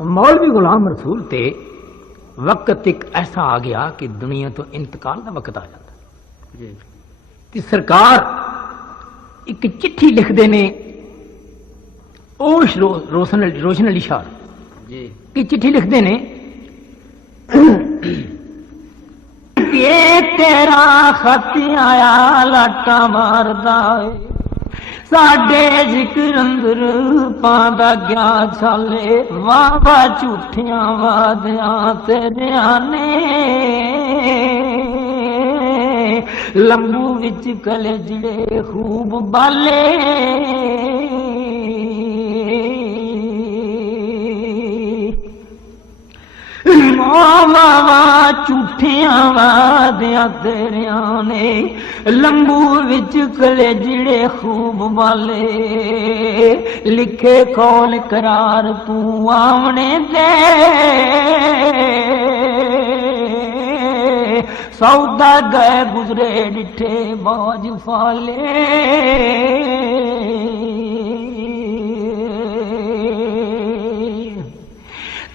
मौलवी गुलाम रसूल ते वक्त एक ऐसा आ गया कि दुनिया तो इंतकाल का वक्त आ जाता कि सरकार एक चिट्ठी लिखते ने रोशन अली शाह की चिट्ठी लिखते ने ये तेरा खत आया लाटा मारदा साडे जिक्र अंदर पांदा गया छाले वाह वाह झूठिया वादियां तेरिया ने लंबू विच कले जड़े खूब बाले वाह झूठिया वादियां तेरिया ने लंबू विच कले जड़े खूब बाले लिखे कौल करार तू आवने दे सौदा गए गुजरे डिठे बाज फाले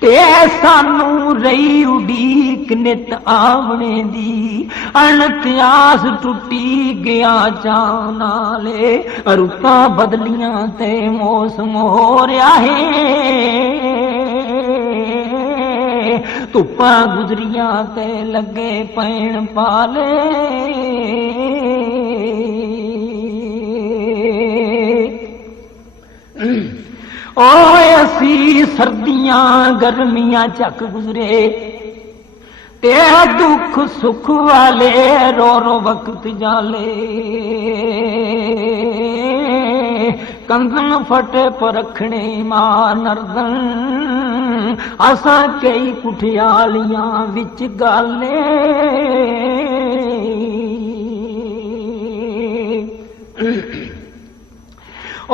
ते सानू रही उड़ीक नित आवने दी अणत्यास टुटी गया चानाले रुता बदलियां ते मौसम हो रहा है धुप्पा गुजरियां ते लगे पैण पाले ओए असी सर्दियां गर्मियां झक गुजरे ते दुख सुख वाले रो रो वक्त जाले कंदन फटे परखने मां नरदन असा कई कुठियालियां विच गाले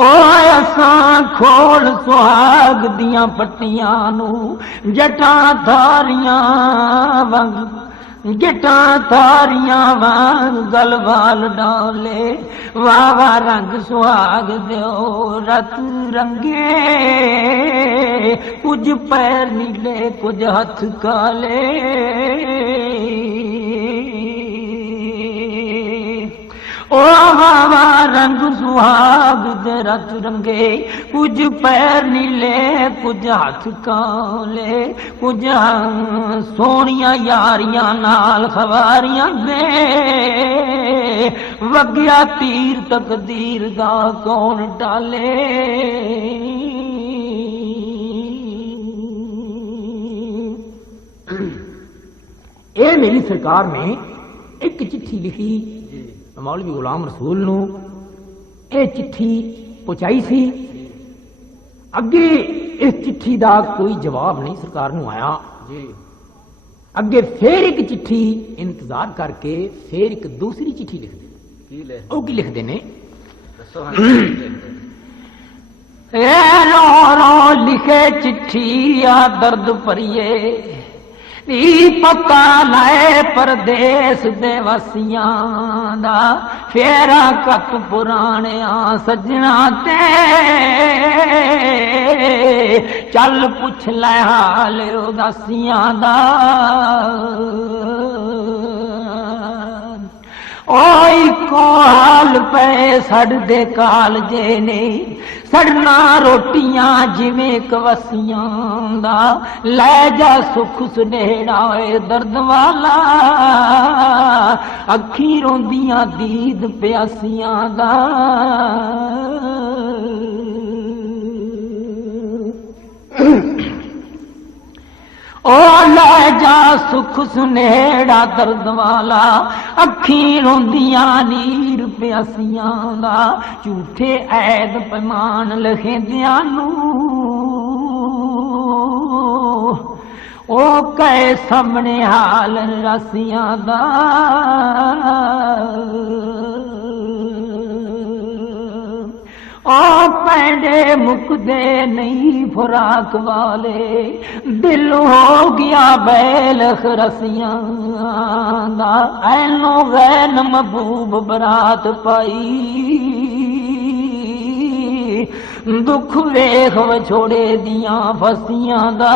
ओए असां खोल सुहाग दियां पट्टियां नू जटां थारियां वांग जटां थारियां वांग गलवाल डाले वाह वाह रंग सुहाग दियो रत रंगे कुछ पैर नीले कुछ हथ काले ओ वावा रंग सुहाग दे रत रंगे कुछ पैर नीले कुछ हाथ काले कुछ सोनिया यारियां नाल सवारियां दे वग्या तीर तकदीर दा कौन टाले ए मेरी सरकार ने एक चिट्ठी लिखी मौलवी गुलाम रसूल नू ये चिट्ठी पहुंचाई सी अगे इस चिट्ठी का कोई जवाब नहीं सरकार नू आया अगे फिर एक चिट्ठी इंतजार करके फिर एक दूसरी चिट्ठी लिखते ने रो रो लिखे चिट्ठी आ दर्द भरिए पता लाए परदेस दे वसियां दा फेरा कत पुराने सजना ते चल पुछ लै हाल उदासियां दा ओई को हाल पे सड़दे काल जे ने सड़ना रोटियां जिवें कवसियां दा लै जा सुख सुनेड़ा दर्द वाला अखी रोंदियां दीद प्यासियां दा ओ लै जा सुख सुनेड़ा दर्द वाला अखी रोंदियां नीर प्यासियां दा झूठे ऐद पैमान लखेंदियां नू ओ कै सामने हाल रासियां दा ओ पैंडे मुकदे नहीं फुराक वाले दिल हो गया बैल रसियां दा ऐनो गैन महबूब बरात पाई दुख वेख विछोड़े दियां फसियां दा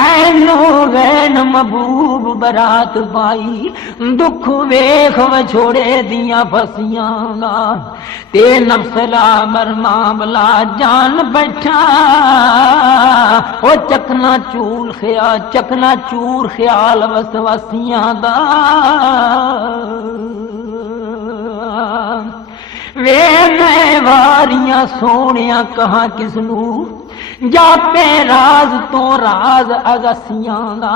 ऐनो गैन महबूब बरात पाई दुख वेख विछोड़े दियां फसियां दा ते नफसला मरमा बला जान बैठा ओ चकना चूर ख्याल वसवसियां दा वे मैं वारियां सोनिया कहा किसनू जापे राज तो राज अगसियां दा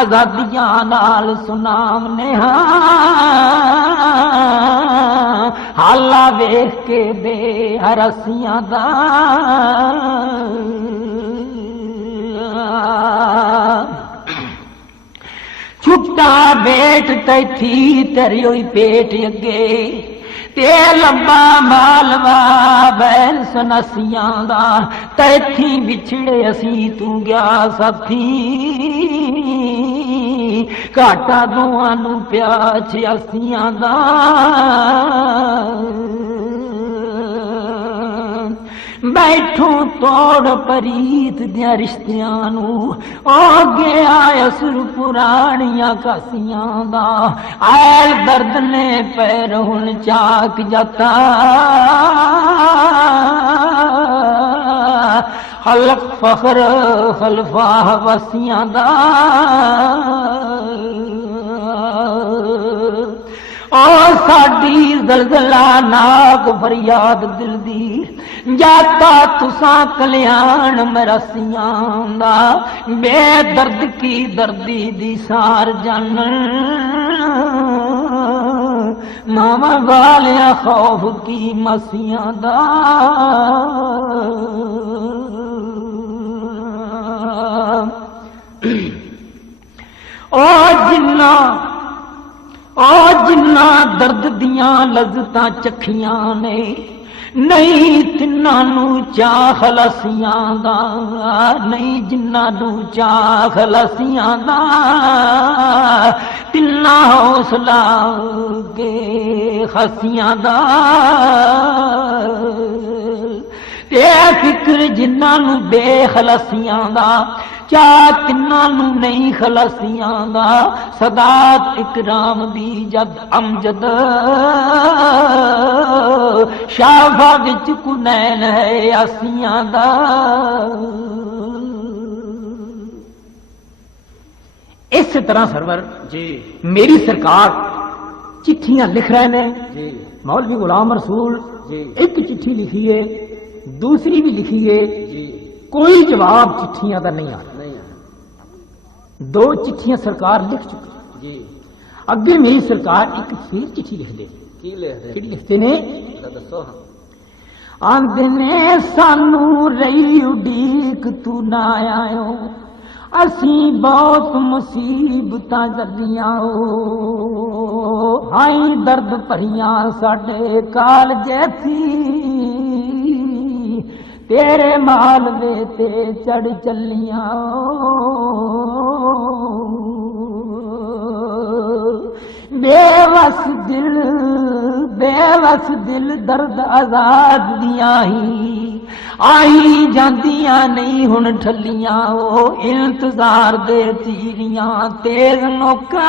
आजादियां नाल सुनावने हाला वेख के बेहरसियां दा छुट्टा बेट तैथी तरियोई पेट अगे ते लंबा मालवा बैल सनसियां दा तैथी बिछड़े असी तू गया साथी घाटा दोआं नू प्या छियासियां दा बैठू तोड़ परीत दिया रिश्तियां नू गया असुर पुरानियां कासियां दा ऐल दर्द ने पैर हुन चाक जाता हलक फखर खलफा वसियां दा ओ साडी जलजला नाक फरियाद दिल दी जाता तुसा कल्याण मरसियां दा बेदर्द की दर्दी दी सार जन मामा वालिया खौफ की मसियां दा ओ जिन्ना दर्द दियां लज़्ज़तां चखियां ने नहीं तिन्ना नू चाह खलसियां दा नहीं जिन्ना नू चाह खलसियां दा तिन्ना हौसला के खसियां दा ते फिक्र जिन्ना नू बेखलसियां दा चा तिन्ना नू नहीं खलसियां दा सदात इकराम दी जद अमजद शाफा विच कुनैन है आसियां दा इस तरह सरवर जी मेरी सरकार चिट्ठियां लिख रहे ने जी मौलवी गुलाम रसूल जी एक चिट्ठी लिखी है दूसरी भी लिखी है जी कोई जवाब चिट्ठियां का नहीं आ रहा दो चिट्ठियां सरकार लिख चुकी जी अगे मेरी सरकार एक फिर चिट्ठी लिख दे लिखते ने आंदे ने सानू रही उडीक तू ना आयो असी बहुत मुसीबतां जलियां हाई दर्द भरियां साडे काल जैसी तेरे मालवे ते चढ़ चलियां बेवस दिल दर्द आजाद दिया ही आई जांदियां नहीं हुन ठलियां ओ इंतजार दे तीरियां तेज नोका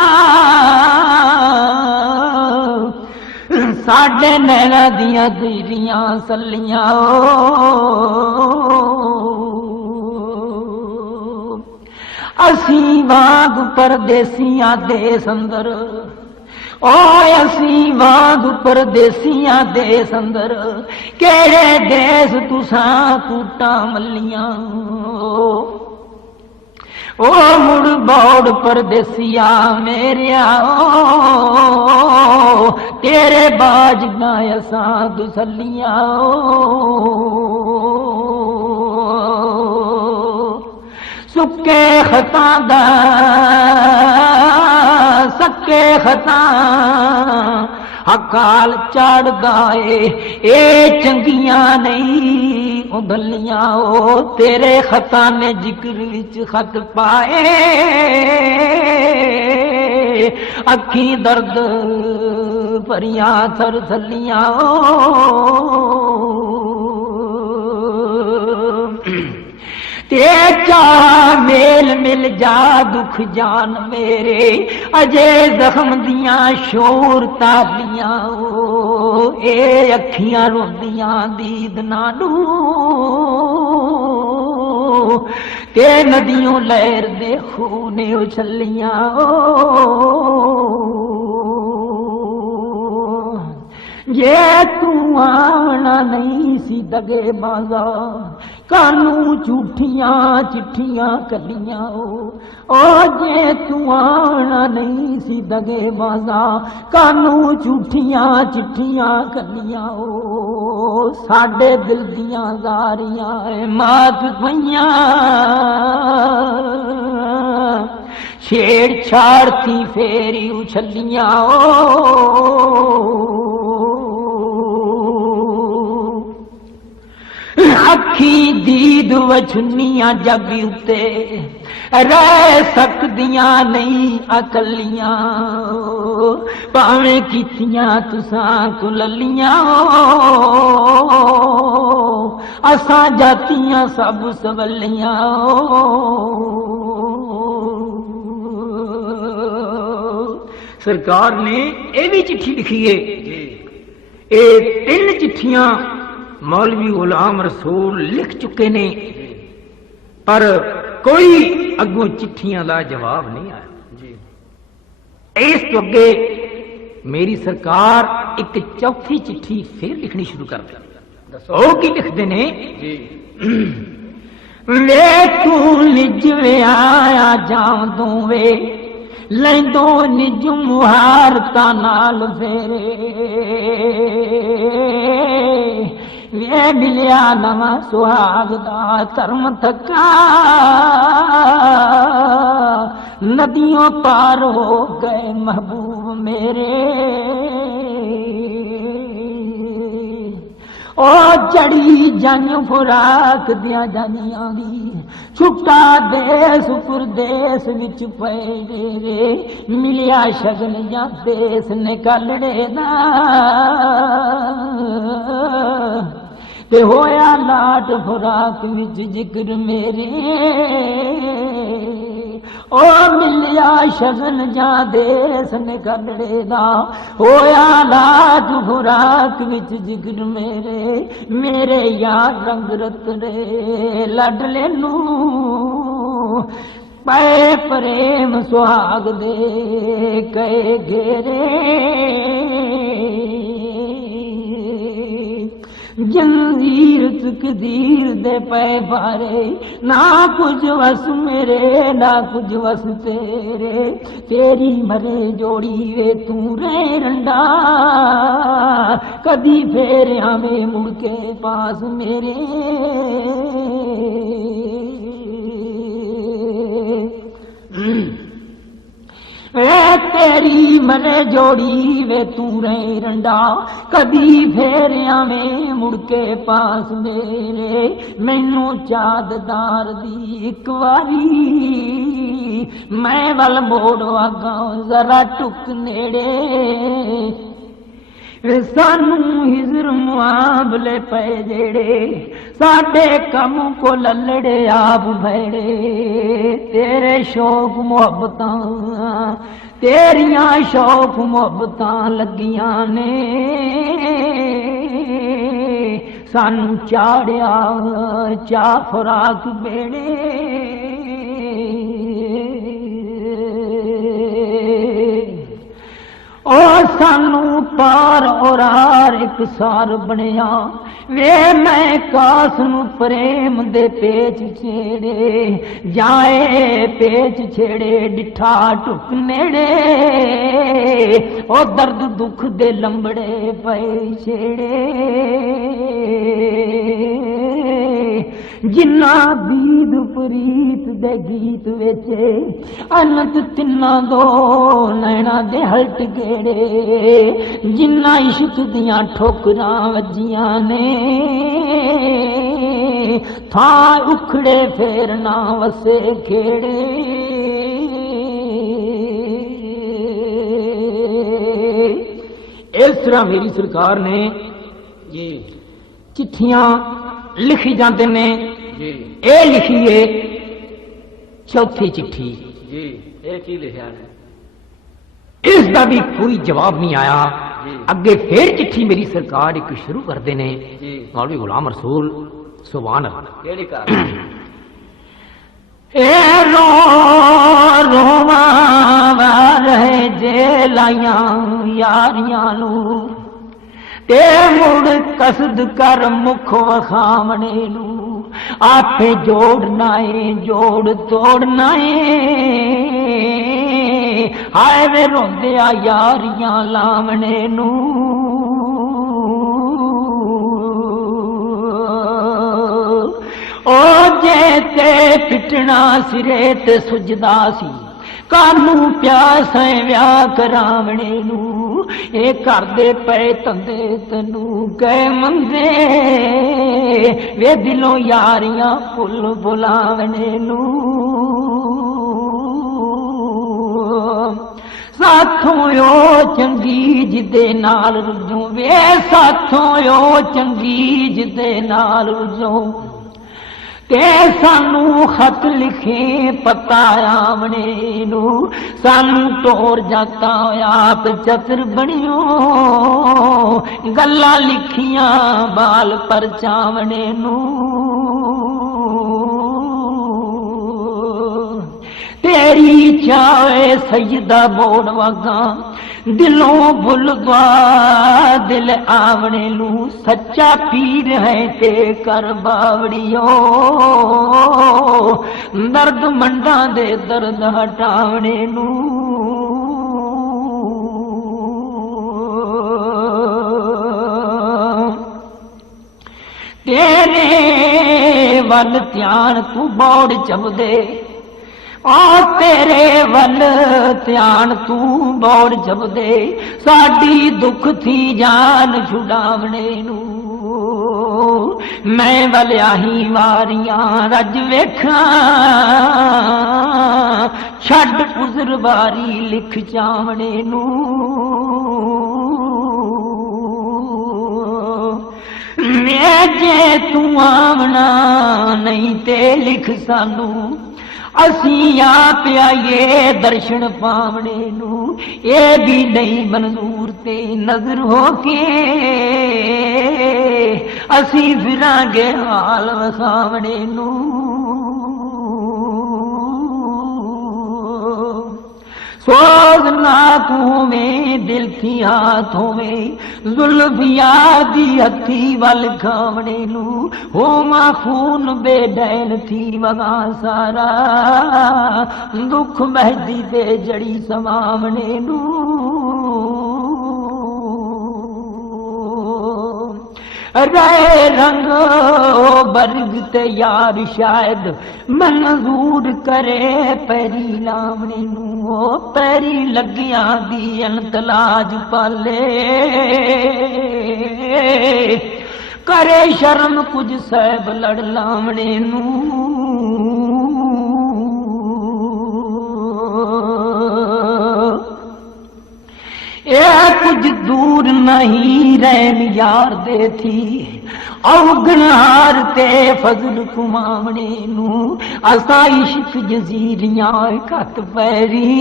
साडे नैना दियां तीरियां सलियां असी वांग परदेसियां देस अंदर असी वांग परदेसियां देस अंदर केड़े देस तुसां कूटा मलियां ओ मुड़ बौड़ परदेसिया मेरिया तेरे बाज गाय असां दुसलियां सुके खता दा सके खता अकाल चढ़ गाए ए चंगियां नहीं उधलियां ओ तेरे खता ने जिक्र विच खत पाए अखी दर्द परियां थर थलियां ते चा मेल मिल जा दुख जान मेरे अजे जख्म दियां शोर तालियां ए अखियां रोंदियां दीद नानू ते नदियों लहर दे खूने उछलियां ये तू आना नहीं सी दगे बाजा कानू झूठियां चिट्ठियां कलियां ओ जे तू आना नहीं सी दगे बाजा कानू झूठियां चिट्ठियां कलियां ओ साडे दिल दियां जारियां मात पईयां छेड़ छाड़ थी फेरी उछलियां अखी दीद वछुनियां जब उते रह सकदियां नहीं अकलियां भावें कीतियां तुसां कुललियां असां जातियां सब सवलियां सरकार ने ये भी चिट्ठी लिखी है ये 3 चिट्ठियां मौलवी गुलाम रसूल लिख चुके ने पर कोई अगों चिट्ठियां का जवाब नहीं आया। इस तो अगे मेरी सरकार एक चौथी चिट्ठी फिर लिखनी शुरू कर दी। दसो की लिखते ने वे तू निज वे आया जावदों वे लैंदो निज मुहारता नाल फेरे वे मिलिया नवा सुहाग दा धर्म थका नदियों पार हो गए महबूब मेरे ओ जड़ी जन फुराक दिया जानियां दी छुट्टा देश परदेस विच पे रे मिलिया शगन या देश निकलड़े दा ते होया लाट फुराक विच जिक्र मेरे ओ मिलिया शगन जा देश निकलड़े दा होया लाट फुराक विच जिक्र मेरे यार रंग रतड़े लडले नू पै प्रेम सुहाग दे कहे घेरे जंजीर तकदीर दे पै बारे ना कुछ वस मेरे ना कुछ वस तेरे तेरी मरे जोड़ी वे तू रे रंडा कदी फेर आवे मुड़ के पास मेरे वे तेरी मरे जोड़ी वे तू रे रंडा कदी फेर आवे मुड़ के पास मेरे मैनू चाददार दी एक वारी मैं वल मोड़ वागा जरा टुक नेड़े सानू हिजर मुआबले पे जेड़े साडे कम को ललड़े आप भेड़े तेरे शौक मुहब्बतां तेरियां शौक मुहब्बतां लगियां ने सानू चाड़िया चा फराक बेड़े ओ सानू पार और आर एक सार बनिया वे मैं कास नू प्रेम दे पेच छेड़े जाए पेच छेड़े डिठा टुक नेड़े ओ दर्द दुख दे लंबड़े पे छेड़े जिन्ना दीद प्रीत दे गीत वेचे अनंत तिन्ना दो नैना दे हल्ट गेड़े जिन्ना इश्क दियां ठोकरां वजियां ने था उखड़े फेरना वसे खेड़े इस तरह मेरी सरकार ने जी चिट्ठियां लिखी जाते ने जी ए लिखिए चौथी चिट्ठी जी ये की लिखा ने इसका भी कोई जवाब नहीं आया। जी अगे फिर चिट्ठी मेरी सरकार एक शुरू करते ने जी मौलवी गुलाम रसूल सुभान अल्लाह केड़ी का ए रो रोवा रहे जे लाइया यारियां नू ते मुड़ कसद कर मुख वखावणे नू आपे जोड़ना है जोड़ तोड़ना है हाय वे रोंदे आ यारियां लावणे नू ओ जे ते पिटना सिरे ते सुजदा सी कानू प्यास है व्याह करावणे नू ए करदे पे तंदे तनू गए मंदे वे दिलों यारियां फुल बुलावणे नू साथों यो चंगी जिदे नाल रुजो वे साथों यो चंगी जिदे नाल रुजो ते सानू खत लिखे पता आवणे नू सानू टोर जाता आप चतुर बनियो गल्लां लिखियां बाल परचावणे नू तेरी चावे सजदा बोड़ वगा दिलों भुलवा दिल आवणे लू सच्चा पीर है ते कर बावड़ियो दर्द मंडा दे दर्द हटावणे नू तेरे वल ध्यान तू बौड़ चबदे आ तेरे वल ध्यान तू बौड़ जबदे साडी दुख थी जान छुड़ावणे नू मैं वलिया ही वारियां रज वेखां छड़ उजर वारी लिख चावणे नू मैं जे तू आवना नहीं ते लिख सानू असी आप आइए दर्शन पावणे नू ये भी नहीं मंजूर ते नजर हो के असी फिरांगे हाल वखावणे नू सोज नाकों में दिल थी हाथों में जुल्फिया दी हथी वल खावणे नू होमा खून बेडैन थी वगा सारा दुख महदी दे जड़ी समावणे नू रे रंग बरग ते यार शायद मंजूर करे पैरी लावणे नू पैरी लगिया दी अंतलाज पाले करे शर्म कुछ सैब लड़ लावणे नू ये कुछ दूर नहीं रैन यार दे थी अवगनार ते फजल कुमावणे नू असा इश्क जजीरियां कत पैरी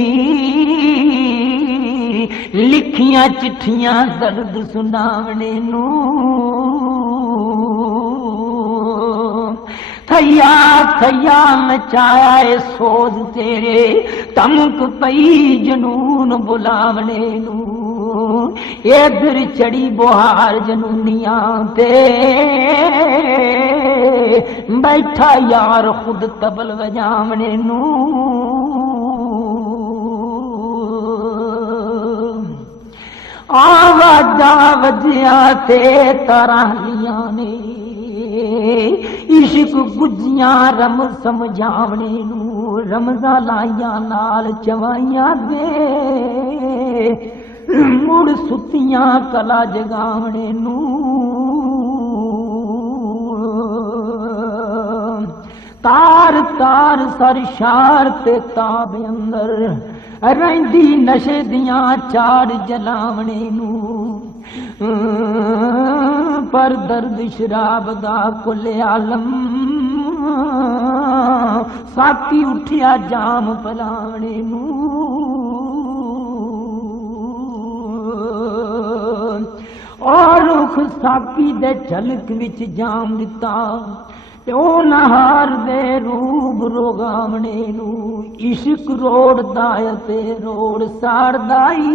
लिखियां चिट्ठियां दर्द सुनावणे नू थैया थैया मचाया सोज तेरे तमक पई जनून बुलावणे नू इधर चढ़ी बुहार जनूनिया ते बैठा यार खुद तबल बजावणे नू आवाजा वजिया ते तरालियां ने इश्क गुजिया रम समझावणे नू रमजा लाइया नाल चवाइया दे मुड़ सुतियां कला जगावणे नू तार तार सर शार ते ताब अंदर रहिंदी नशे दियां चार जलावणे नू पर दर्द शराब दा कुल आलम साकी उठिया जाम पलावणे नू और रुख साकी दे झलक विच जाम दिता ते ओ नहार दे रूब रोगावणे नू इश्क रोड़ दायते रोड़ साड़दाई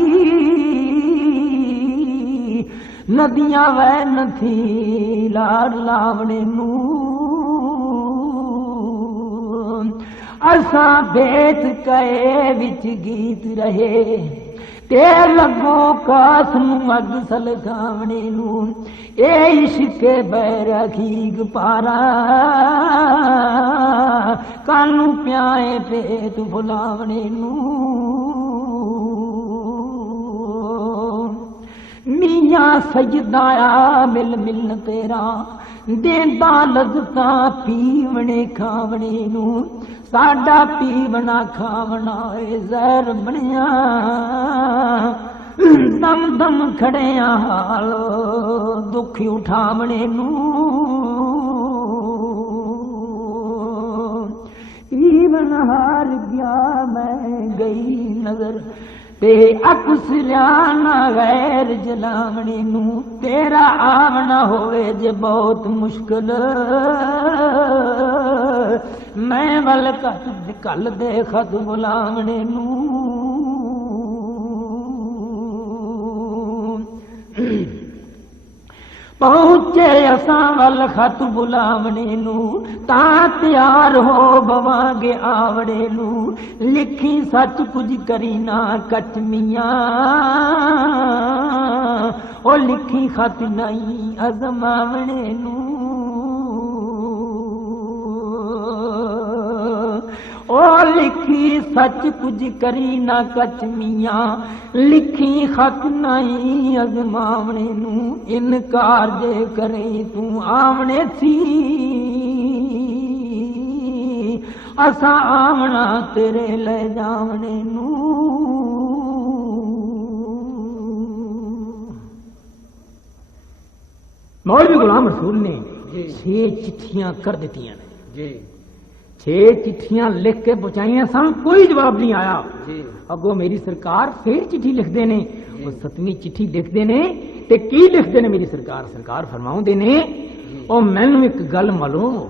नदियां वह नथी लाड़ लावणे नू असा बेत कए विच गीत रहे ते लगो कास नू अग सलगावणे नू ए इश्क बैरखीग पारा कानू प्याए पेत बुलावणे नू मियां सजदाया मिल मिलन तेरा देंदा लज़्ज़तां पीवणे खावणे नू साडा पीवना खावना ज़हर बनिया दम दम खड़िया हाल दुख उठावणे नू पीवन हार गया मैं गई नजर ते अक्सरियाना गैर जलावणे नू तेरा आवना होवे जे बहुत मुश्किल मैं वल कल दे खत बुलावणे नू पहुंचे असां वल खत बुलावणे नू तां तैयार हो बवांगे आवड़े नू लिखी सच कुछ करी ना कच मियां ओ लिखी खत नहीं अजमावणे नू ओ लिखी सच कुछ करी ना कच मियां लिखी खत नहीं अजमावणे नू इनकार जे करे तू आवणे सी असा आवना तेरे ले जावणे नू मौलवी गुलाम रसूल ने 6 चिट्ठियां कर दितियां ने जी 6 चिट्ठियां लिख के पहुंचाइया सन कोई जवाब नहीं आया अगो मेरी सरकार फिर चिट्ठी लिखते ने और 7वीं चिट्ठी लिखते ने ते की लिखते ने मेरी सरकार सरकार फरमाउंदे ने और मैनू एक गल मालूम हो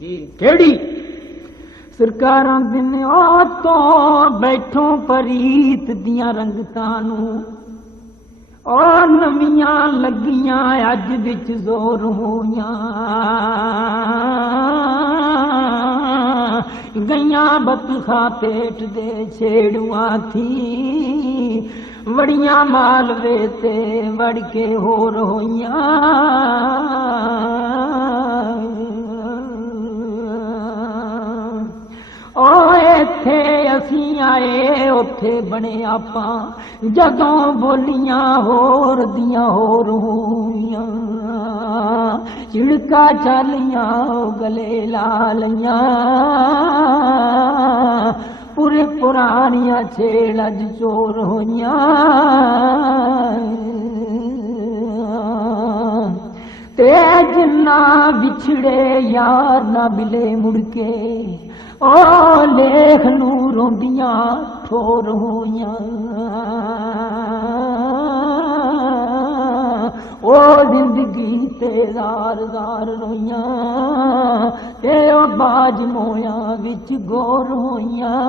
गई केड़ी सरकार आंदे ने ओ तो बैठो परीत दियां रंगतां नू और नवियां लगियां अज विच जोर होइयां गईयां बतखा पेट दे छेड़ुआ थी वड़ियां मालवे ते वड़ के होर होइयां ओ इत्थे असीं आए उत्थे बने आपां जदों बोलियां होर दियां होर होइयां चिड़का चालियां गले लालियां पूरे पुरानियां छेड़ अज चोर होइयां ते जिन्ना बिछड़े यार ना मिले मुड़के ओ लेख नू रोंदियां ठोर होइयां ओ जिंदगी ते जार जार रोइयां ते ओ बाज मोया विच गोर होइयां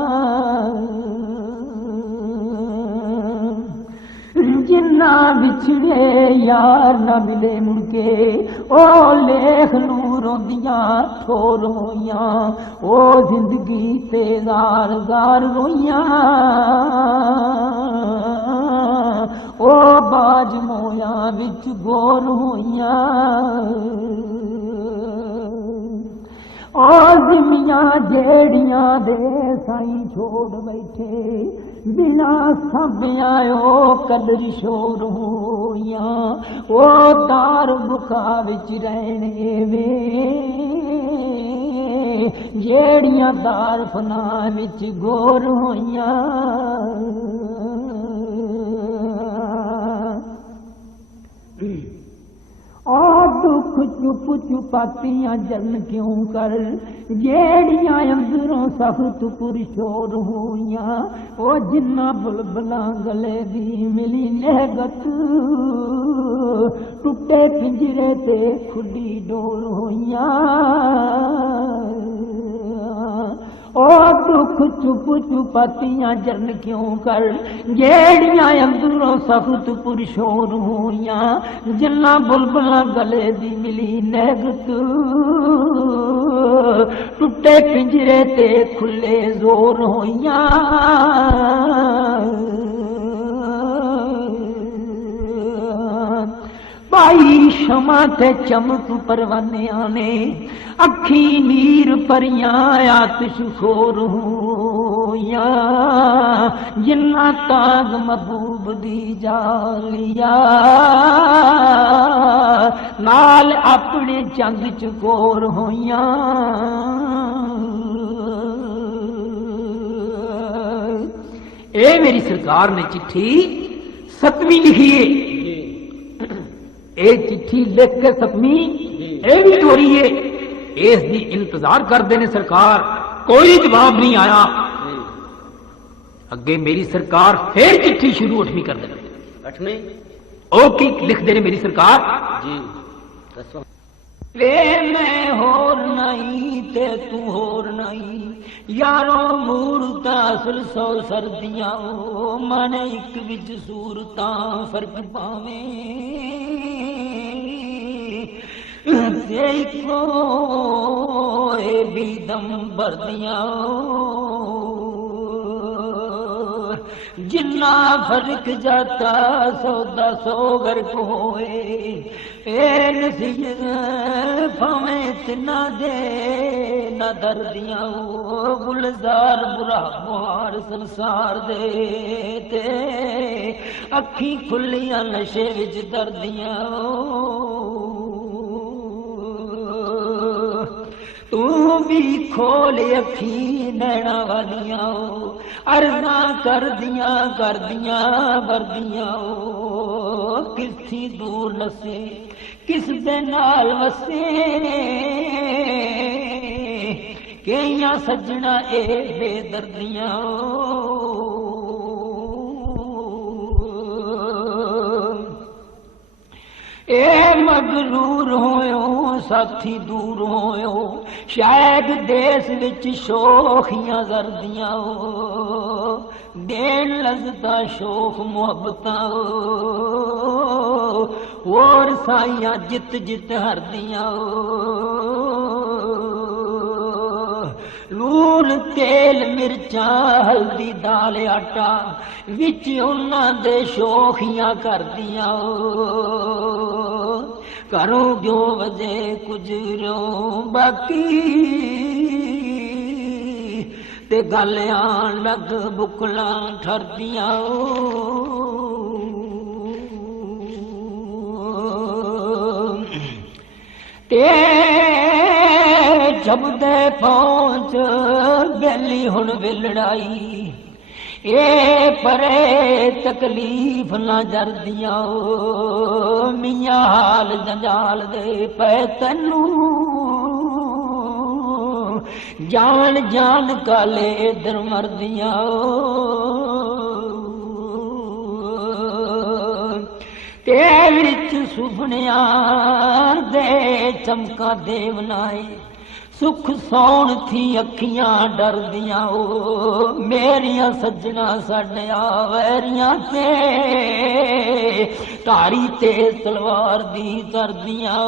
जिन्ना बिछड़े यार न मिले मुड़के ओ लेख नू रोंदियां ठोर होइयां ओ जिंदगी ते जार जार रोइयां ओ बाज मोया विच गोर होइयां ओ जिमियां जेड़ियां दे साईं छोड़ बैठे बिना सबिया ओ कलर शोर होइयां ओ दार बुखा विच रहने वे जेड़ियां दार फना विच गोर होइयां और दुख चुप चुपातियां जन क्यों कर, जेड़ियां अंदरों सख्त पुरशोर होइयां, ओ जिन्ना बुलबुलां गले दी मिली नहगत, टुटे पिंजरे ते खुली डोर होइयां। ओ दुख चुप चुपातियां जन क्यों कर, जेड़ियां अंदरों सख्त पुरशोर होइयां, जिन्ना बुलबुलां गले दी मिली नहगत, टुटे पिंजरे ते खुले जोर होइयां। पाई शमा ते चमक परवानिया ने, अखी नीर परियां आतिश खोर होइयां, जिन्ना ताग महबूब दी जालिया, नाल अपने चंग चकोर होइयां। ए मेरी सरकार ने चिट्ठी 7वीं लिखी है। ये चिट्ठी लिख के 7वीं ये भी चोरी है, इसकी इंतजार करते ने सरकार, कोई जवाब नहीं आया। अगे मेरी सरकार फिर चिट्ठी शुरू 8वीं कर दे। 8वीं ओ की लिख देने मेरी सरकार जी दसो। वे मैं होर नहीं ते तू होर नहीं, यारो मूरता असल 100 सर्दियां, मन एक विच सूरतां फर्क पावे, देखो ए भी दम भरदियां, जिन्ना फर्क जाता सौदा 100 घर को होए, ए नसीहत भावे इतना दे न दर्दियां, गुलजार बुरा मुहार संसार दे ते, अखी खुलियां नशे विच दर्दियां। तू भी खोल अखी नैना वालियां, अर्जा कर दिया बरदियां, किसी दूर नसे किस दे नाल वसे, केइयां सजना ए बेदर्दियां। ए मगरूर होयो साथी दूर होयो, शायद देश विच शोखियां जरदियां, देन लजदा शोख मुहब्बतां, और साइयां जित जित हरदियां। लून तेल मिर्चा हल्दी दाल आटा विच उन्हां दे शोखियां करदियां, करो जो वजे गुजरो बाकी, ते गल आन लग बुकलां ठरदियां। ते जब दे पहुंच बेली हुन विलड़ाई, ए परे तकलीफ ना जरदियां, मियां हाल जंजाल दे पै तैनू, जान जान काले दर मरदियां। ते विच सुपनियां दे चमका देवनाए, सुख सौन थी अखियां डरदियां, मेरियां सजना साडियां वैरियां ते धारी ते तलवार दी तरदियां।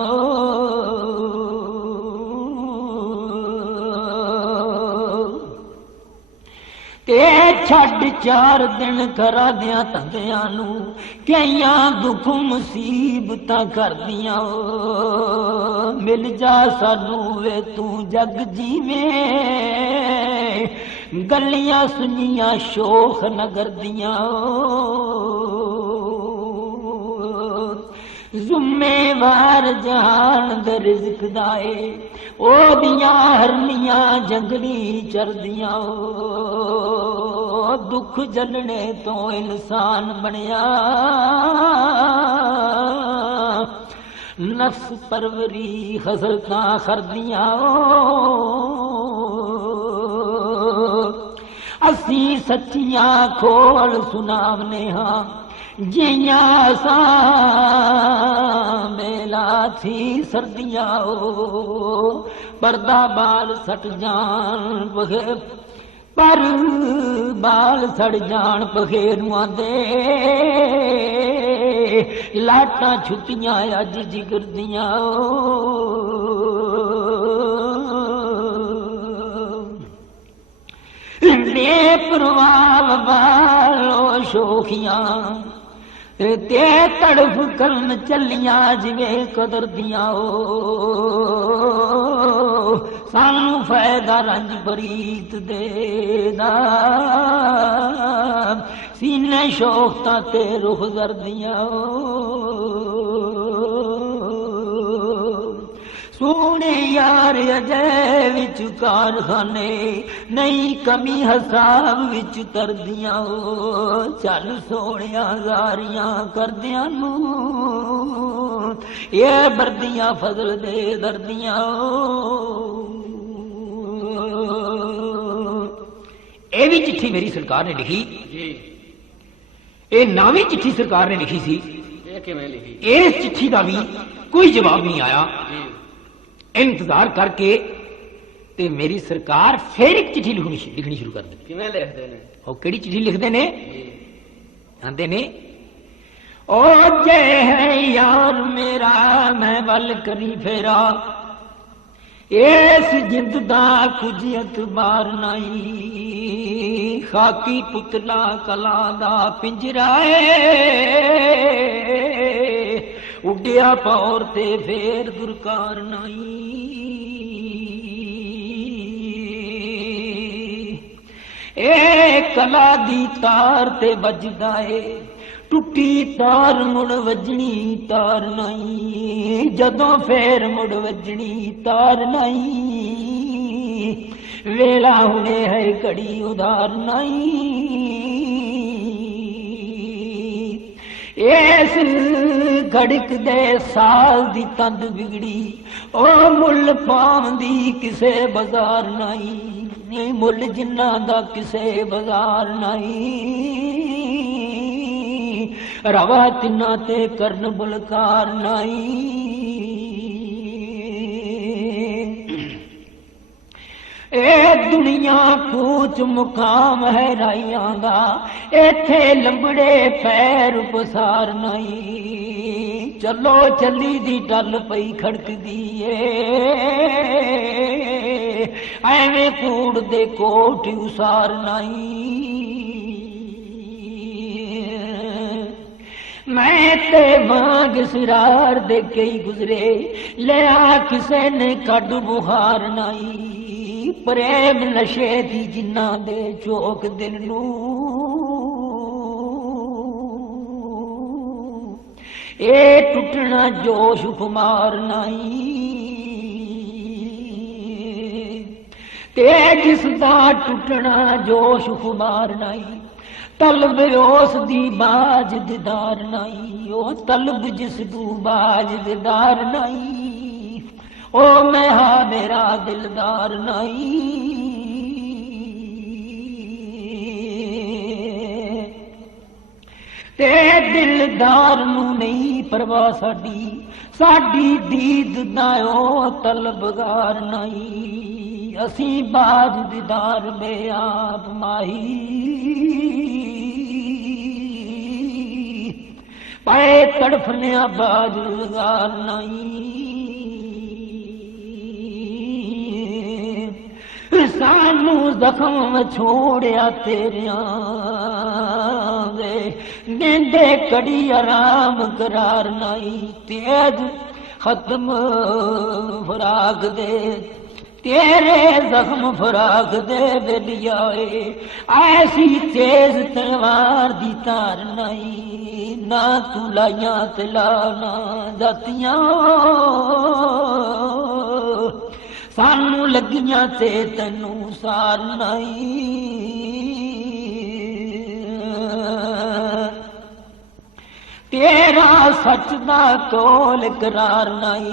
ते छड़ 4 दिन करा दियां धंदियां नू, कईयां दुख मुसीबतां करदियां, मिल जा सानू वे तू जग जीवे, गलियां सुनियां शोख नगर दियां। जुम्मेवार जहान दे रिज़्क दाए, ओदियां हरनियां जंगली चरदियां, दुख जलने तो इंसान बनया, नफ्स परवरी हसरतां खरदियां असी सच्चियां खोल सुनावने हां जियां असां मेला थी सर्दियां पर्दा बाल सट जान पर बाल सड़ जान पखेरुआं दे लाटां छुट्टियां अज जिगर दियां बेपरवाह बालो शोखियां ते तड़फ कलम चलियां जिवें कदर दियां सानू फायदा रंज बरीत देदा सीने शोखता ते रुख गर्दियां सोने यार अजय विच कारखाने नहीं कमी हसाब विच तरदियां चल सोनिया गारियां करदियां नू ये बरदियां फजल दे दर्दियां ये भी चिट्ठी मेरी सरकार ने लिखी जी ये नावी चिट्ठी सरकार ने लिखी सी ये किवें लिखी इस चिट्ठी का भी कोई जवाब नहीं आया जी इंतजार करके ते मेरी सरकार फिर एक चिट्ठी लिखनी शुरू कर दी किवें लिखदे ने और केड़ी चिट्ठी लिखते ने जी आंदे ने ओ जय है यार मेरा मैं वल करी फेरा इस जिंद दा कुछ अतबार नहीं खाकी पुतला कला दा पिंजरा उड्डिया पौर ते फेर दुरकार नहीं ए कला दी तार ते बजदा ए टुटी तार मुड़ वजनी तार नहीं जदों फेर मुड़ वजनी तार नहीं वेला हुने है घड़ी उधार नहीं इस घड़क दे साल दी तंद बिगड़ी ओ मुल पावंदी किसे बाजार नहीं मुल जिन्ना दा किसे बाजार नहीं रवा तिन्ना ते करन बुलकार नहीं ए दुनिया कूच मुकाम है राइयां दा इथे लंबड़े पैर पसार नहीं चलो चली दी टल पई खड़कदी एवें कूड़ दे कोट उसार नहीं मैं ते मांग सिरार दे के ही गुजरे लिया किसे ने कड बुहार नहीं प्रेम नशे दी जिन्ना दे चोक दिल नू ए टुटना जोश खुमार नहीं ते जिसदा टुटना जोश खुमार नहीं तलब उस दी बाज दीदार नहीं ओ तलब जिस दू बाज दीदार नहीं ओ मैं हा मेरा दिलदार नहीं ते दिलदार नू नहीं परवाह साडी दीद दाओ तलबगार नहीं असी बाज दीदार बेआब माही पाए तड़फने बाज रोजगार नहीं सानू जख्म छोड़िया तेरिया नींदे कड़ी आराम करार नहीं तेज खत्म फराग दे तेरे जख्म फराग दे बेलियाए ऐसी तेज तलवार दी तार नहीं ना तू लाइया तलाना जातियां सानू लगियां ते तैनू सार नहीं तेरा सच दा कोल करार नाई,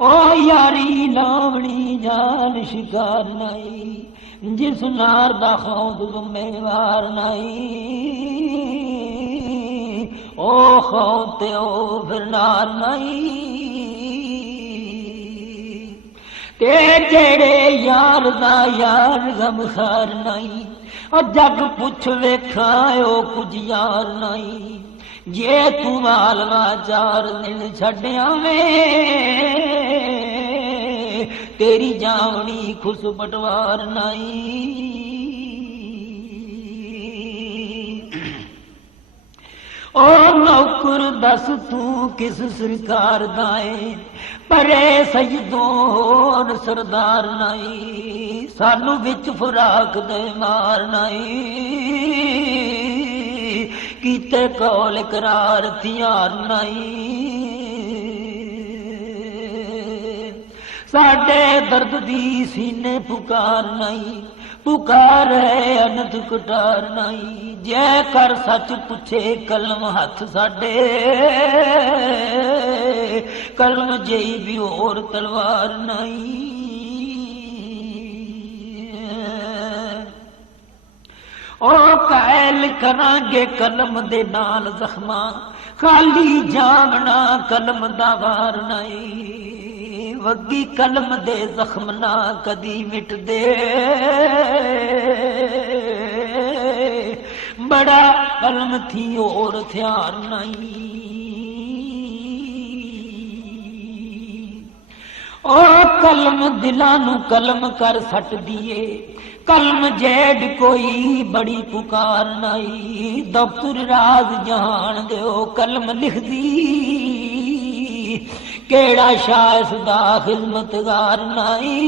ओ यारी लावणी जान शिकार नाई, जिस नार दा खौफ जुम्मेवार नाई, ओ खौफ ते ओ फिर नार नाई। ते जेड़े यार दा यार गमखार नाई, और जग पुछ वेखा ओ कुछ यार नाई, जे तू मालवा 4 दिन छड्या में तेरी जावनी खुश बटवार नाई। ओ नौकर दस तू किस सरकार दाए, परे सजदों सरदार नाई, सानू विच फराक दे मार नाई, कीते कौल करार थियार नाई। साडे दर्द दी सीने पुकार नाई, पुकार है अनथ कुटार नाई, जै कर सच पुछे कलम हथ साडे, कलम जई भी और तलवार नाई। ओ कैल करांगे कलम दे नाल जख्मा, खाली जावना कलम दा वार नाई, वगी कलम दे जख्म ना कदी मिट दे, बड़ा कलम थी और हथियार नाई। ओ कलम दिलां नू कलम कर सट दिए, कलम जेड कोई बड़ी पुकार नाई, दफ्तर राज जहान दे ओ कलम लिख दी, केड़ा शायस दा खिदमतगार नाई।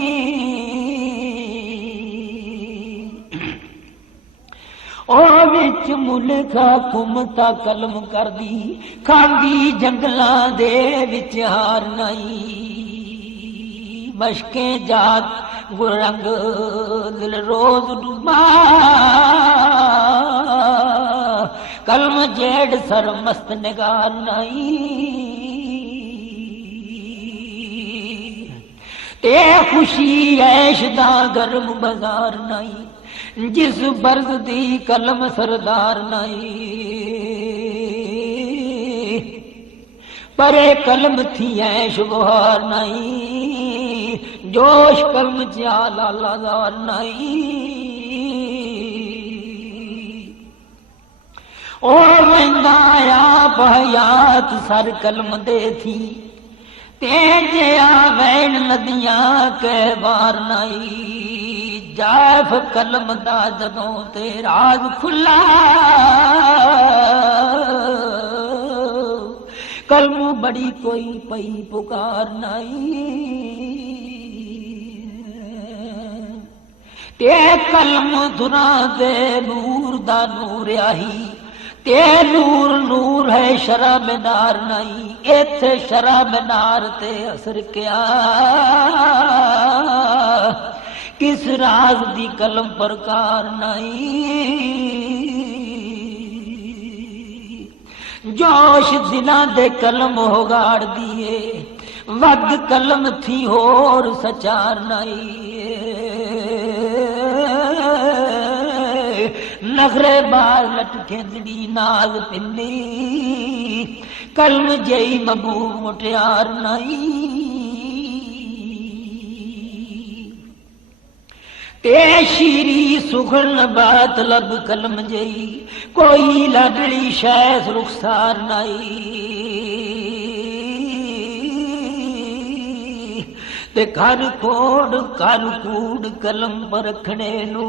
ओ विच मुल्का घुमता कलम कर दी, खांदी जंगलां दे विच हार नाई, मशकें जात गुरंग दिल रोज डूबा, कलम जेड़ सर मस्त निगार नाई। ते खुशी ऐश दा गर्म बाजार नाई, जिस बर्द दी कलम सरदार नाई, परे कलम थी ऐश बुहार नाई, जोश कलम चा लालादार नाई। ओ वंदाया बहयात सर कलम दे थी, तेजिया वैन नदियां के बार नाई, जाफ कलम दा जदों ते राज खुला, कलम बड़ी कोई पई पुकार नाई। ते कलम धुरा दे नूर दा नूर आही, ते नूर नूर है शराब नार नाई, एथे शराब नार ते असर क्या, किस राज दी कलम प्रकार नाई। जोश दिलां दे कलम होगाड़ दिए, वग कलम थी होर सचार नाई, नखरे बार लटकेंदड़ी नाज पिंदी, कलम जई महबूब मुटियार नाई। ते शीरी सुखन बात लब कलम जई, कोई लाडली शैस रुखसार नाई, ते घर कोड कर कूड़ कलम पर रखने नू,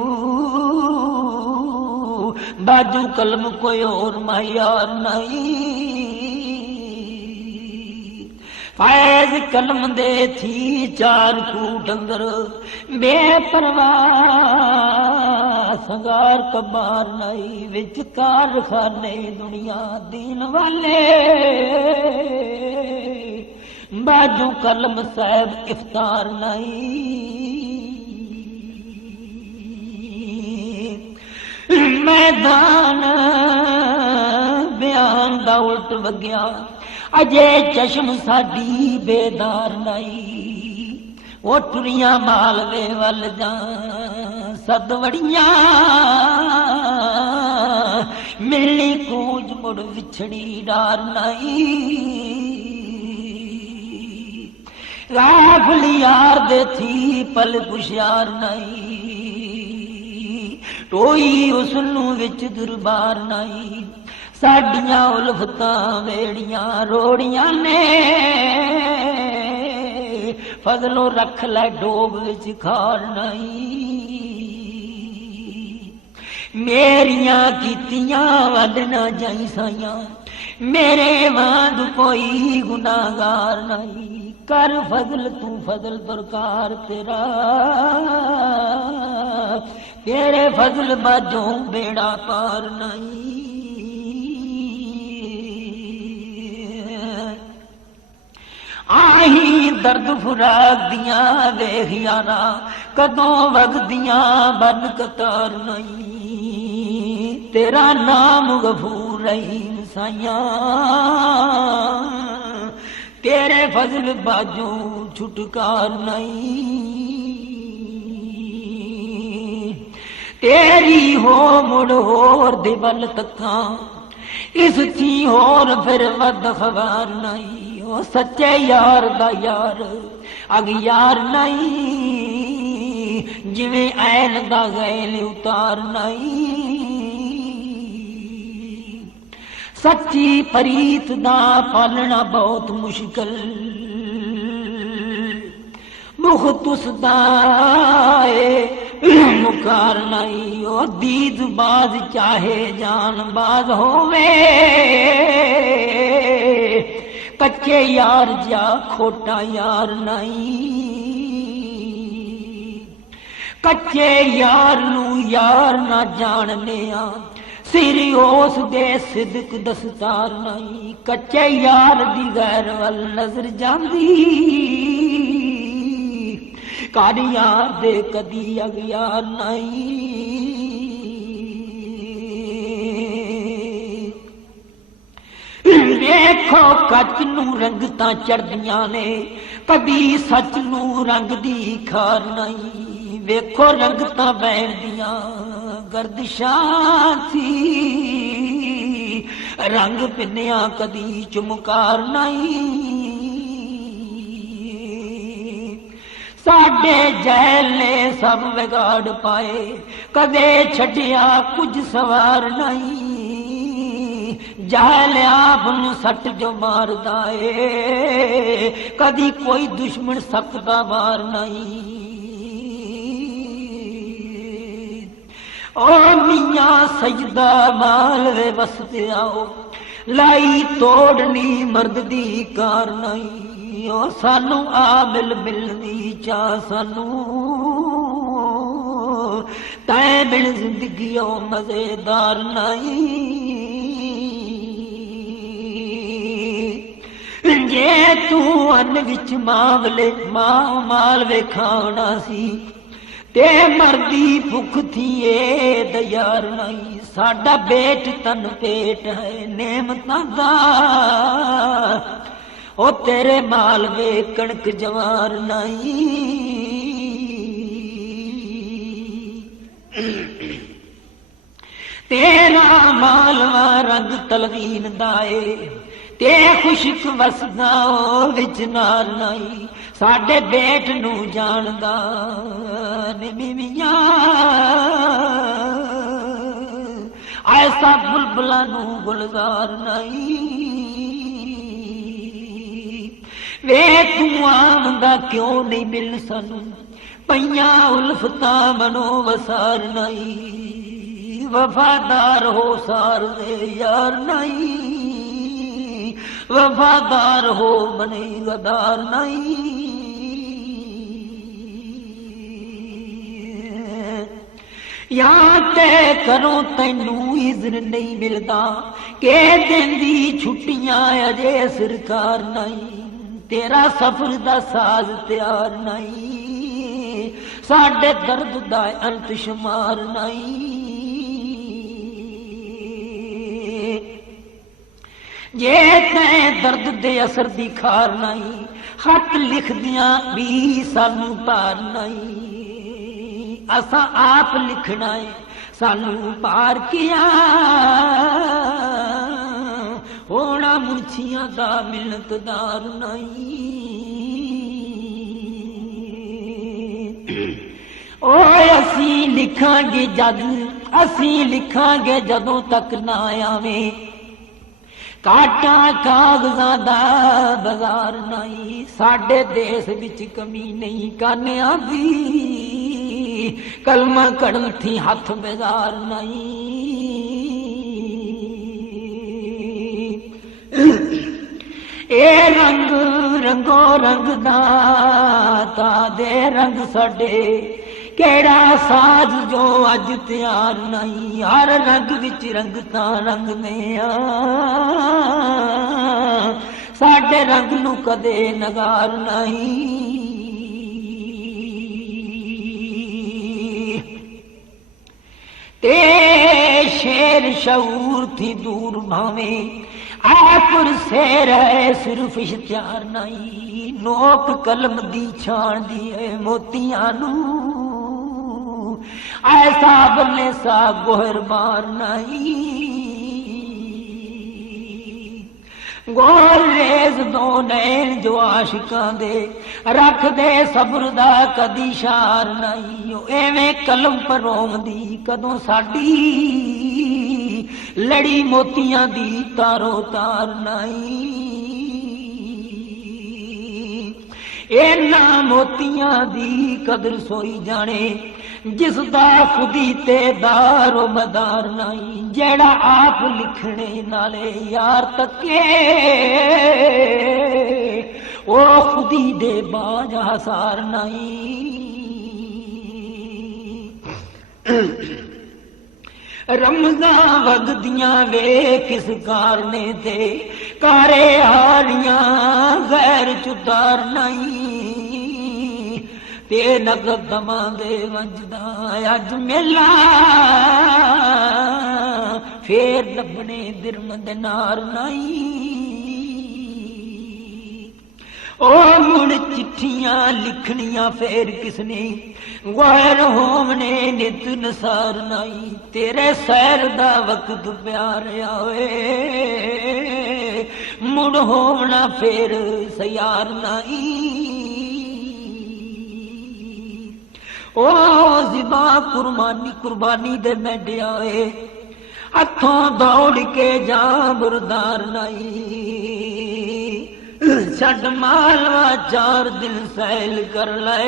बाजू कलम कोई और मायार नहीं। फैज कलम दे थी 4 कूट अंदर, बेपरवाह संगार कबार नहीं, विच कारखाने दुनिया दीन वाले, बाजू कलम साहब इफ्तार नहीं। मैदान बयान दा उल्ट वग्या अजे चश्म साडी बेदार नहीं वो टुरिया मालवे वल जा सदवड़िया मिलनी कूंज मुड़ विछड़ी डार नहीं गाफल यार दे थी पल कुशार नहीं टोई उसनू विच दरबार नहीं साडियां उल्फतां वेड़ियां रोड़ियां ने फजलो रख लै डोब विच खार नहीं मेरियां कीतियां वड ना जाई साइयां मेरे वांग कोई गुनाहगार नहीं कर फजल तू फजल दरकार तेरा तेरे फजल बाजों बेड़ा पार नहीं आही दर्द फुराक दियां वेख यारा कदों वगदियां बन कतार नहीं तेरा नाम गफूर रहीम साइयां तेरे फजल बाजों छुटकार नहीं तेरी हो मुड़ होर दिवल तका इस थी होर फिर वद खबर नहीं ओ सच्चे यार दा यार अगियार नहीं जिवें ऐन दा गैल उतार नहीं सच्ची परीत दा पालना बहुत मुश्किल मुख तुसदा मुकार नहीं ओ दीद बाज चाहे जान बाज होवे कच्चे यार जा खोटा यार नहीं कच्चे यार नू यार ना जानने सिर उस दे सिदक दस्तार नहीं कच्चे यार दी गैर वल नजर जांदी काड़ी यार दे कदी अगियार नहीं देखो कच नू रंगतां चढ़दियां ने कदी सच नू रंग दी खार नहीं वेखो रंगतां बैठदियां गर्दिशां थी रंग पिन्निया कदी चमकार नहीं साडे जैल ने सब बिगाड़ पाए कदे छड़िया कुछ सवार नहीं जहल आप सट जो मारदा है कदी कोई दुश्मन सकदा मार नहीं ओ मियां सजदा मालवे वसते आओ लाई तोड़नी मर्द दी कार नहीं ओ सानू आ मिल मिलनी चा सानू तै बिन जिंदगी ओ मजेदार नहीं जे तू अन्न विच मावले माल वेखाना सी ते मरदी भुख थी दयार नहीं साडा बेट तन पेट है नेमतां दा ओ तेरे माल वे कणक जवार नहीं तेरा मालवा रंग तलवीन दाए ते खुशक वसदा विच नार नहीं साडे बेट नू जानदा निमिया ऐसा बुलबुला नू गुलजार नहीं वे तू आंदा क्यों नहीं मिल सानू पईयां उल्फतां मनो वसार नहीं वफादार हो सार दे यार नहीं वफादार हो बने गदार नहीं यां ते करो तैनू इज़्न नहीं मिलदा के दिन दी छुट्टियां अजे सरकार नहीं तेरा सफर दा साज तैयार नहीं साडे दर्द दा अंत शुमार नहीं जे तैं दर्द दे असर दी खार नहीं, खत लिखदियां भी सानू पार नहीं। असां आप लिखना है सानू पार किया, होना मुंशियां दा मिलतदार नहीं। ओए असी लिखांगे जद, असी लिखांगे जदों तक ना आवे काटा कागजां दा बाजार नहीं। साडे देश विच कमी नहीं कानियां दी, कलमा कड़न थी हथ बाजार नहीं। ए रंग रंगो रंग दा तादे रंग साडे, केड़ा साज जो अज तैयार नहीं। हर रंग विच रंगता रंग में साडे रंग नू कदे नगार नहीं। ते शेर शऊर थी दूर भावे आपुर से रहे सिर्फ इश्तिहार नहीं। नोक कलम दी छाण दी है मोतियां नू, ऐसा बल्ले सा गोहर मार नहीं। गोर रेज दो नैन जो आशिकां दे रख दे सब्र दा कदी शार नहीं। एवें कलम पर रोंदी कदों साडी लड़ी मोतियां दी तारो तार नहीं। इन्ना मोतियां दी कदर सोई जाने जिसदा खुदी ते दारो मदार नहीं। जेड़ा आप लिखने नाले यार तके ओ खुदी दे बाज हसार नहीं। रमजा वगदियां वे किस कारने थे कारे हारियां गैर चुतार नहीं। ते नगद दमा दे वंजदा अज मेला फेर लभने दिरम दे नार नहीं। ओ मुड़ चिट्ठियां लिखनियां फेर किसने गैर होमने नित नसार नहीं। तेरे सैर दा वक्त प्यार आवे मुड़ होमना फेर सयार नहीं। ओ जिबा कुर्बानी कुर्बानी दे मेडे आए हथों दौड़ के जा बुरदार नहीं। छड़ मालवा चार दिन सैल कर ले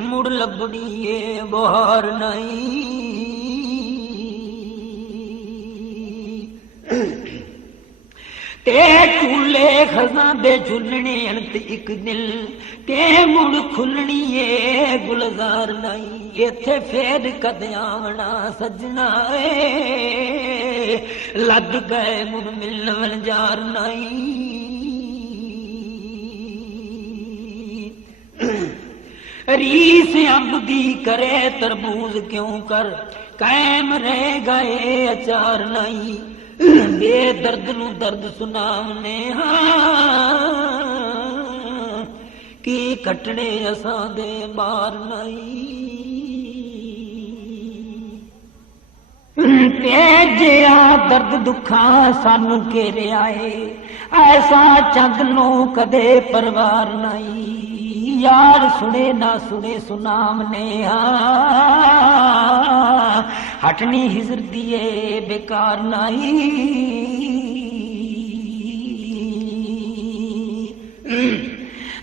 मुड़ लबड़ी ये बहार नहीं। ते टूले खजा दे झुलने अंत एक दिल ते मुड़ खुलनी ये गुलजार नहीं। इथे फेर कद आवना सजना लद गए मुड़ मिलन जार नहीं। रीस अंब दी करे तरबूज क्यों कर कायम रह गए अचार नहीं। बेदर्द नू दर्द सुनावने हाँ की कटने असां दे बार नहीं। तेजिया दर्द दुखा सानू घेरे आए ऐसा चंद नो कदे परवार नहीं। यार सुने ना सुने सुनावने हाँ हटनी हिजर दिए बेकार नहीं।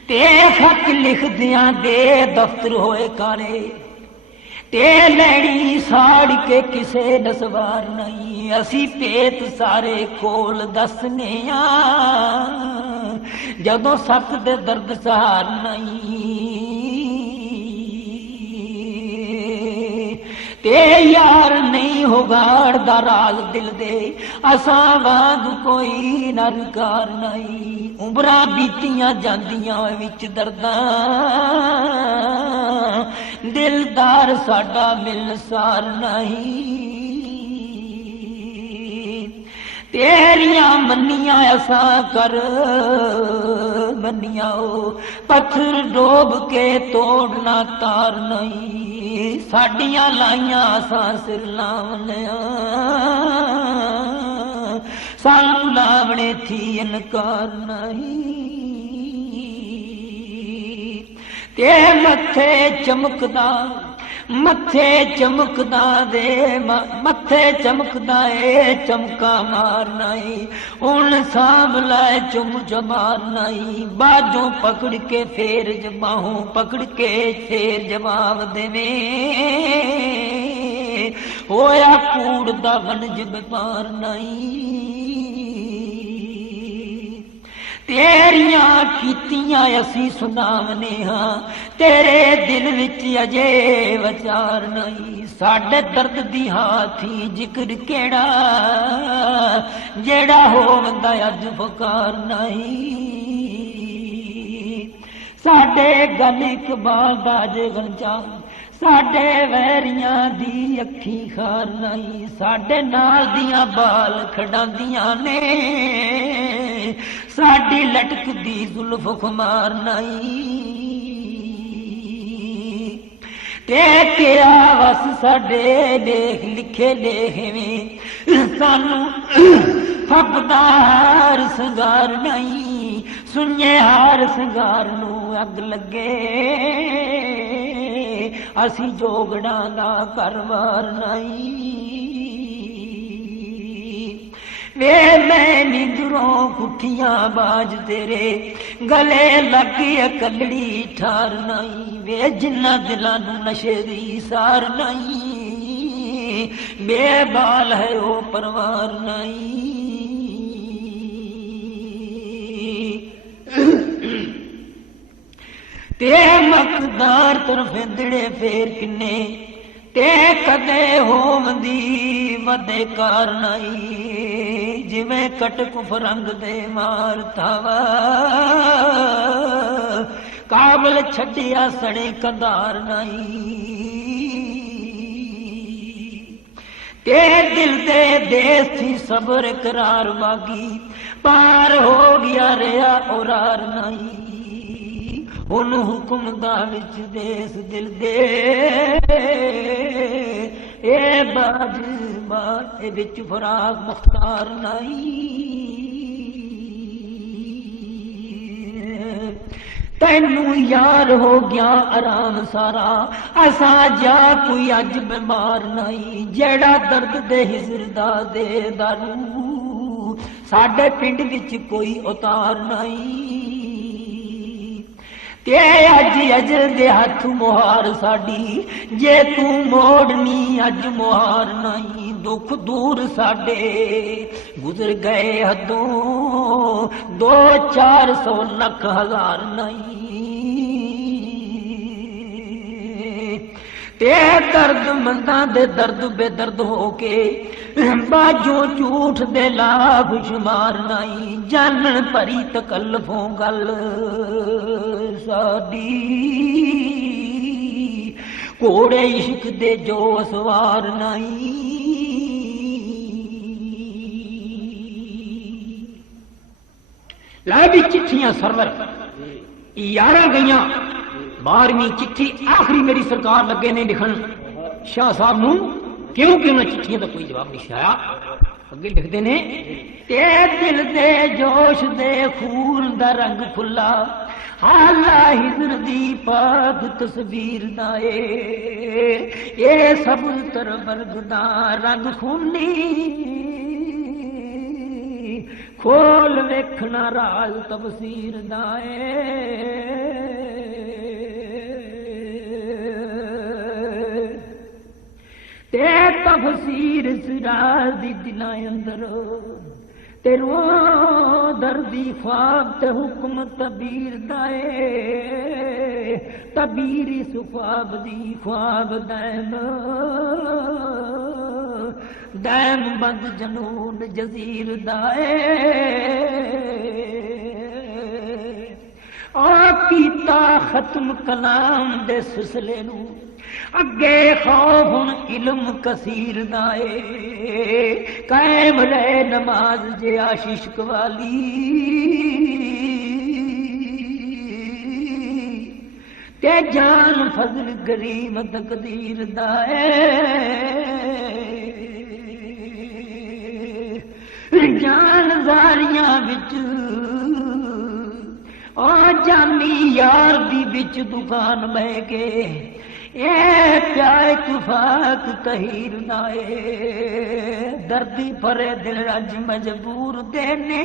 ते खत लिख दिया दे दफ्तर होए काले ते लैनी साड़ के किसे नसवार नहीं। असी पेत सारे कोल दसने जदों सत दे दर्द सहार नहीं। ते यार नहीं होगाड़ दा राग दिल दे असां वांग कोई नरकार नहीं। उमरा बीतियां जांदियां विच दर्दां दिलदार साडा मिलसार नहीं। तेरियां मनिया असा कर मनिया पत्थर डोब के तोड़ना तार नहीं साडियां लाइयां असा सिर लावने सानू लावने थी इनकार नहीं ते मथे चमकदा दे मथे चमकदा ए चमका मारना हुन सामला चुम जमारना बाजों पकड़ के फेर बाहों पकड़ के फेर जवाब देवे होया कूड़ दा वनज व्यापार नहीं तेरियां कीतियां असी सुनावने हां तेरे दिल विच अजे विचार नहीं साडे दर्द दी हाथी जिक्र केड़ा जेड़ा होवंदा अज फकार नहीं साडे गल इकबाल दा जगन चा साडे वैरियां दी अखी खार नहीं साडे नाल दियां बाल खड़ांदियां ने साडी लटकदी जुल्फ खुमार नहीं ते क्या वस साडे लेख लिखे लेखवें सानू फपदा हार संगार नहीं सुने हार संगार नू अग लगे असी जोगड़ा दा करवार नहीं वे मैं निंदरों कुठियां बाज तेरे गले लगी कलड़ी ठार नहीं वे जिन्ना दिलां नू नशे दी सार नहीं बेबाल है ओ परवार नहीं ते मकदार तरफेंदड़े फेर किन्ने ते कदे होवंदी वदे कार नहीं जिवें कटक फरंग दे मार थावा काबल छड़िया सड़े कंधार नहीं ते दिल दे देश थी सबर करार बागी पार हो गया रेया औरार नहीं उन हुक्म दा विच देस दिल दे ए बाज बाज विच फराग मुख्तार नहीं तैनू यार हो गया आराम सारा असा जा कोई अज बीमार नहीं जेड़ा दर्द दे हिजर दा दे दारू साडे पिंड विच कोई उतार नहीं ते अज अजल दे हाथ मुहार साडी जे तू मोड़नी अज मुहार नहीं दुख दूर साडे गुजर गए हदों 200-400 लख हजार नहीं ते दर्द मंदा दे दर्द बेदर्द होके बाजों झूठ दे लाभ शुमार नहीं जानन भरी तकल्फों गल साडी घोड़े इश्क दे जो सवार नहीं ला भी चिट्ठियां सरवर 11 गईयां 12वीं चिट्ठी आखिरी मेरी सरकार लगे ने लिखन शाह साहब नूं क्यों ना चिट्ठियां का कोई जवाब नहीं आया अगे लिखते ने ते दिल दे जोश दे खून दा रंग फुल्ला हाला हिजर दी पाक तस्वीर दा ए सब तरबर्ग दा रंग खूनी खोल वेखना राज तफसीर दा ते तफसीर सिराज दी दिलां अंदर तेरो दर्दी ख्वाब ते हुक्म तबीर दाए तबीरी सुख्वाब दी ख्वाब दैम दैम बंद जनून जजीर दाए आ कीता खत्म कलाम दे सिलसिले नू अगे खौफ हुन इल्म कसीर दाए कायम रहे नमाज जे आशीष वाली ते जान फजल गरीम तकदीर दाए जान जारियां विच ओ जामी यार दी बिच दुकान बह के ए प्याए तुफाक तहीर नाए दर्दी परे दिल रज मजबूर देने